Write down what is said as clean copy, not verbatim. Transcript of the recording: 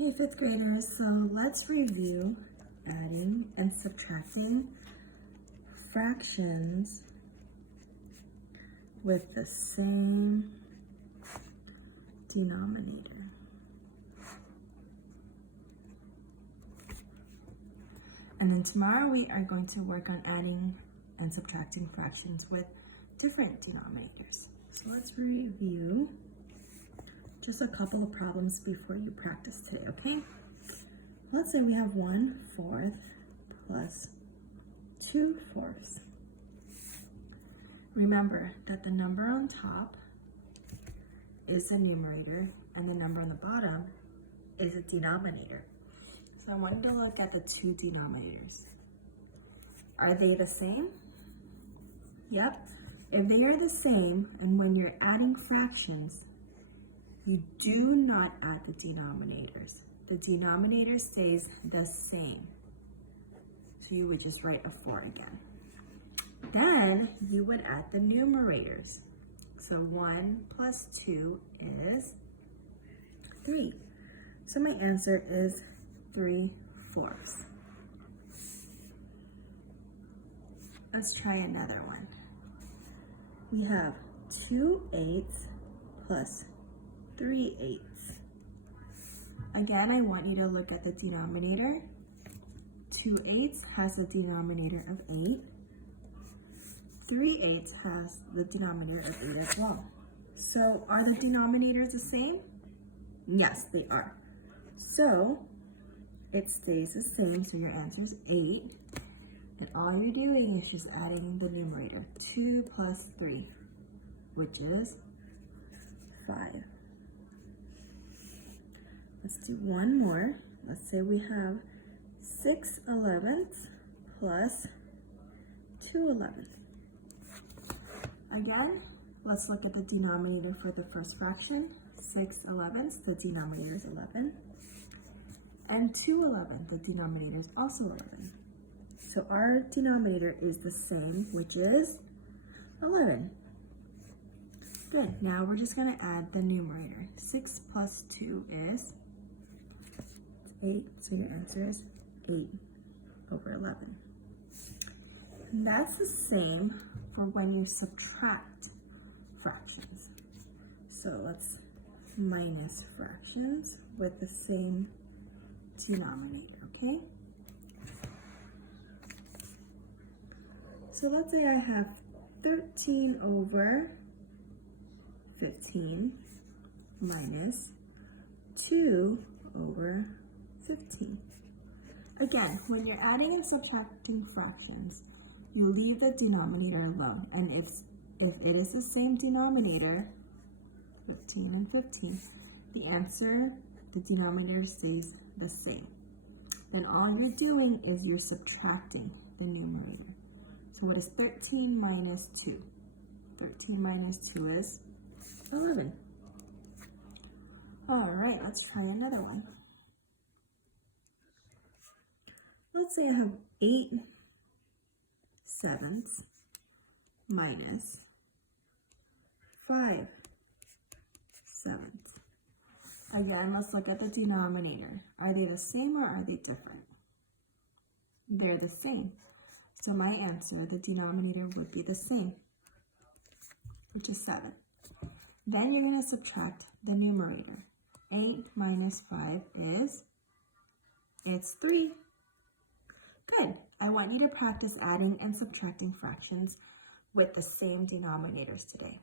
Hey fifth graders, so let's review adding and subtracting fractions with the same denominator. And then tomorrow we are going to work on adding and subtracting fractions with different denominators. So let's review just a couple of problems before you practice today, okay? Let's say we have 1/4 plus 2/4. Remember that the number on top is the numerator and the number on the bottom is a denominator. So I want you to look at the two denominators. Are they the same? Yep. If they are the same, and when you're adding fractions, you do not add the denominators. The denominator stays the same. So you would just write a 4 again. Then you would add the numerators. So 1 plus 2 is 3. So my answer is 3/4. Let's try another one. We have 2/8 plus 3/8. Again, I want you to look at the denominator. 2/8 has a denominator of 8. 3/8 has the denominator of 8 as well. So are the denominators the same? Yes, they are. So it stays the same, so your answer is 8. And all you're doing is just adding the numerator, 2 plus 3, which is 5. Let's do one more. Let's say we have 6/11 plus 2/11. Again, let's look at the denominator for the first fraction. 6/11, the denominator is 11. And 2/11, the denominator is also 11. So our denominator is the same, which is 11. Good, now we're just gonna add the numerator. 6 plus 2 is 8, so your answer is 8/11. And that's the same for when you subtract fractions. So let's minus fractions with the same denominator, okay? So let's say I have 13/15 minus 2/15. Again, when you're adding and subtracting fractions, you leave the denominator alone. And if it is the same denominator, 15 and 15, the answer, the denominator stays the same. Then all you're doing is you're subtracting the numerator. So what is 13 minus 2? 13 minus 2 is 11. All right, let's try another one. Let's say I have 8/7 minus 5/7. Again, let's look at the denominator. Are they the same or are they different? They're the same. So my answer, the denominator would be the same, which is 7. Then you're going to subtract the numerator. 8 minus 5 is, it's 3. Good. I want you to practice adding and subtracting fractions with the same denominators today.